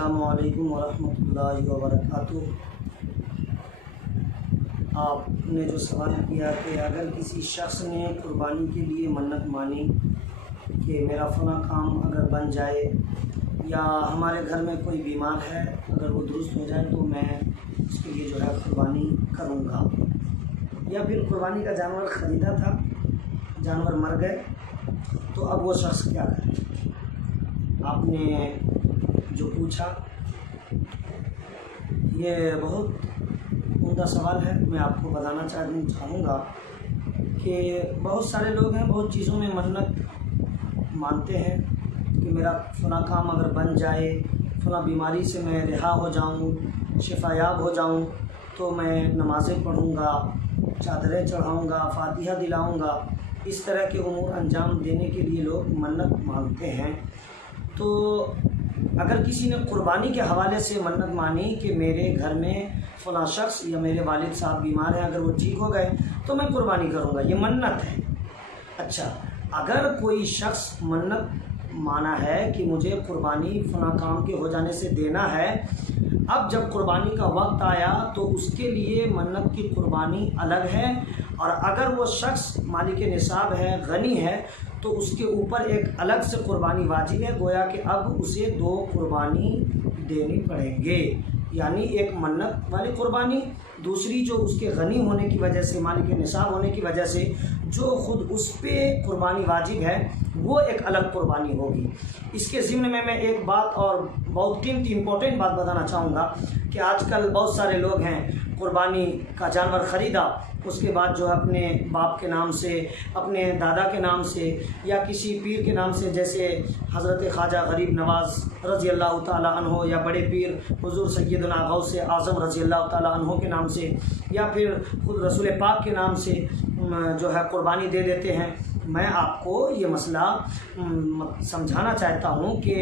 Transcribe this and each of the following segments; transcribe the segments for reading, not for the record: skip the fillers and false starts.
अस्सलामु अलैकुम वरहमतुल्लाहि वबरकातुह। आपने जो सवाल किया कि अगर किसी शख्स ने कुर्बानी के लिए मन्नत मानी कि मेरा फला काम अगर बन जाए या हमारे घर में कोई बीमार है, अगर वो दुरुस्त हो जाए तो मैं उसके लिए जो है कुर्बानी करूँगा, या फिर कुर्बानी का जानवर ख़रीदा था, जानवर मर गए, तो अब वो शख्स क्या करे। आपने जो पूछा ये बहुत उम्दा सवाल है। मैं आपको बताना चाहूँगा कि बहुत सारे लोग हैं, बहुत चीज़ों में मन्नत मानते हैं कि मेरा फला काम अगर बन जाए, फला बीमारी से मैं रिहा हो जाऊँ, शिफायाब हो जाऊँ, तो मैं नमाज़ें पढ़ूँगा, चादरें चढ़ाऊँगा, फातिहा दिलाऊँगा। इस तरह के उमूर अंजाम देने के लिए लोग मन्नत मांगते हैं। तो अगर किसी ने कुर्बानी के हवाले से मन्नत मानी कि मेरे घर में फ़लाँ शख्स या मेरे वालिद साहब बीमार हैं, अगर वो ठीक हो गए तो मैं कुर्बानी करूँगा, ये मन्नत है। अच्छा, अगर कोई शख्स मन्नत माना है कि मुझे कुर्बानी फ़लाँ काम के हो जाने से देना है, अब जब कुर्बानी का वक्त आया तो उसके लिए मन्नत की कुर्बानी अलग है, और अगर वो शख्स मालिक निसाब है, गनी है, तो उसके ऊपर एक अलग से कुर्बानी वाजिब है। गोया कि अब उसे दो कुर्बानी देनी पड़ेंगे, यानी एक मन्नत वाली कुर्बानी, दूसरी जो उसके गनी होने की वजह से, मालिक निसाब होने की वजह से जो ख़ुद उस पर कुर्बानी वाजिब है, वो एक अलग कुर्बानी होगी। इसके ज़िम्न में मैं एक बात और बहुत कीमती इम्पोर्टेंट बात बताना चाहूँगा कि आजकल बहुत सारे लोग हैं, कुर्बानी का जानवर ख़रीदा, उसके बाद जो अपने बाप के नाम से, अपने दादा के नाम से या किसी पीर के नाम से, जैसे हज़रत ख्वाजा गरीब नवाज़ रज़ी अल्लाह ताला अन्हो या बड़े पीर हुज़ूर सैयदना गौस आज़म रज़ी अल्लाह ताला अन्हो के नाम से, या फिर खुद रसूल पाक के नाम से जो है कुर्बानी दे देते हैं। मैं आपको ये मसला समझाना चाहता हूँ कि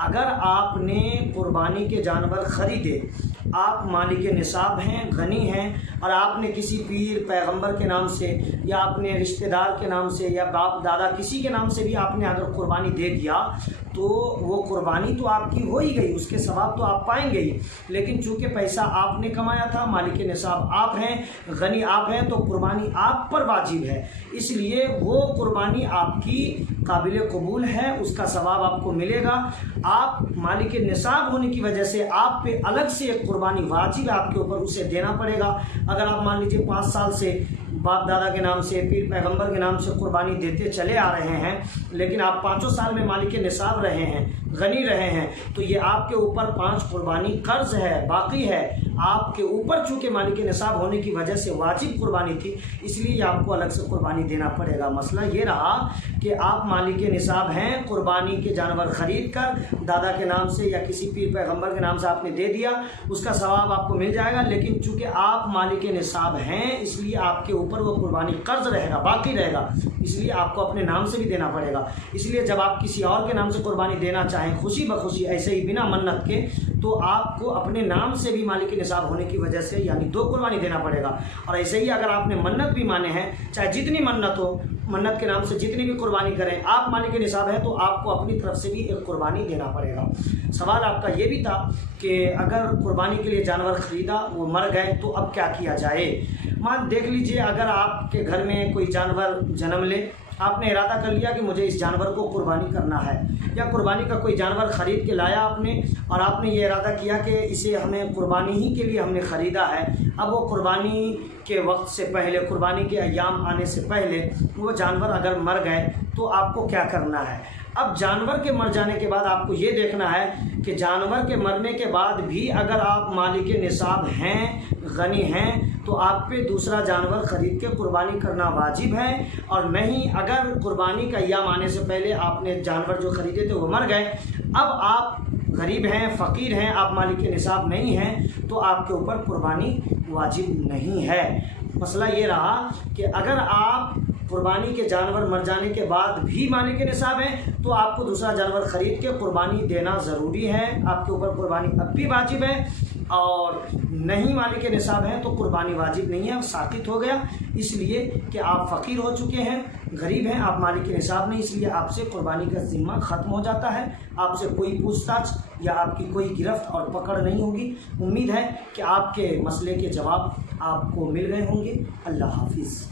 अगर आपने कुर्बानी के जानवर ख़रीदे, आप मालिक निसाब हैं, गनी हैं, और आपने किसी पीर पैगंबर के नाम से या अपने रिश्तेदार के नाम से या बाप दादा किसी के नाम से भी आपने अगर कुर्बानी दे दिया, तो वो कुर्बानी तो आपकी हो ही गई, उसके सवाब तो आप पाएंगे ही। लेकिन चूँकि पैसा आपने कमाया था, मालिक निसाब आप हैं, गनी आप हैं, तो कुर्बानी आप पर वाजिब है, इसलिए वो कुर्बानी आपकी काबिल कबूल है, उसका सवाब आपको मिलेगा। आप मालिक निसाब होने की वजह से आप पे अलग से एक कुर्बानी वाजिब है आपके ऊपर, उसे देना पड़ेगा। अगर आप मान लीजिए 5 साल से बाप दादा के नाम से, पीर पैगंबर के नाम से कुर्बानी देते चले आ रहे हैं, लेकिन आप 5 साल में मालिक निसाब रहे हैं, गनी रहे हैं, तो ये आपके ऊपर 5 कुर्बानी कर्ज है, बाकी है आपके ऊपर। चूँकि मालिक निसाब होने की वजह से वाजिब कुर्बानी थी, इसलिए आपको अलग से कुर्बानी देना पड़ेगा। मसला ये रहा कि आप मालिक निसाब हैं, कुर्बानी के जानवर ख़रीद कर दादा के नाम से या किसी पीर पैगंबर के नाम से आपने दे दिया, उसका सवाब आपको मिल जाएगा। लेकिन चूँकि आप मालिक निसाब हैं, इसलिए आपके ऊपर वो कुर्बानी कर्ज रहेगा, बाकी रहेगा, इसलिए आपको अपने नाम से भी देना पड़ेगा। इसलिए जब आप किसी और के नाम से कुर्बानी देना चाहें खुशी बखुशी, ऐसे ही बिना मन्नत के, तो आपको अपने नाम से भी मालिक निसाब होने की वजह से यानी 2 कुर्बानी देना पड़ेगा। और ऐसे ही अगर आपने मन्नत भी माने हैं, चाहे जितनी मन्नत हो, मन्नत के नाम से जितनी भी कुर्बानी करें, आप मालिक निसाब है तो आपको अपनी तरफ से भी एक कुर्बानी देना पड़ेगा। सवाल आपका ये भी था कि अगर कुर्बानी के लिए जानवर ख़रीदा, वो मर गए, तो अब क्या किया जाए। मान देख लीजिए, अगर आपके घर में कोई जानवर जन्म ले, आपने इरादा कर लिया कि मुझे इस जानवर को कुर्बानी करना है, या कुर्बानी का कोई जानवर ख़रीद के लाया आपने, और आपने ये इरादा किया कि इसे हमें कुर्बानी ही के लिए हमने ख़रीदा है। अब वो कुर्बानी के वक्त से पहले, कुर्बानी के अय्याम आने से पहले वो जानवर अगर मर गए, तो आपको क्या करना है। अब जानवर के मर जाने के बाद आपको ये देखना है कि जानवर के मरने के बाद भी अगर आप मालिक निसाब हैं, गनी हैं, तो आप पे दूसरा जानवर ख़रीद के कुर्बानी करना वाजिब है। और नहीं, अगर कुर्बानी का अय्याम आने से पहले आपने जानवर जो ख़रीदे थे वो मर गए, अब आप गरीब हैं, फ़कीर हैं, आप मालिक निसाब नहीं हैं, तो आपके ऊपर कुर्बानी वाजिब नहीं है। मसला ये रहा कि अगर आप कुर्बानी के जानवर मर जाने के बाद भी मालिक निसाब हैं, तो आपको दूसरा जानवर ख़रीद के कुर्बानी देना ज़रूरी है, आपके ऊपर कुर्बानी अब भी वाजिब है। اور نہیں مالک نصاب ہیں تو قربانی واجب نہیں ہے، ساقط ہو گیا، اس لیے کہ آپ فقیر ہو چکے ہیں، غریب ہیں، آپ مالک نصاب نہیں، اس لیے آپ سے قربانی کا ذمہ ختم ہو جاتا ہے، آپ سے کوئی پوچھ تاچھ یا آپ کی کوئی گرفت اور پکڑ نہیں ہوگی۔ امید ہے کہ آپ کے مسئلے کے جواب آپ کو مل گئے ہوں گے۔ اللہ حافظ۔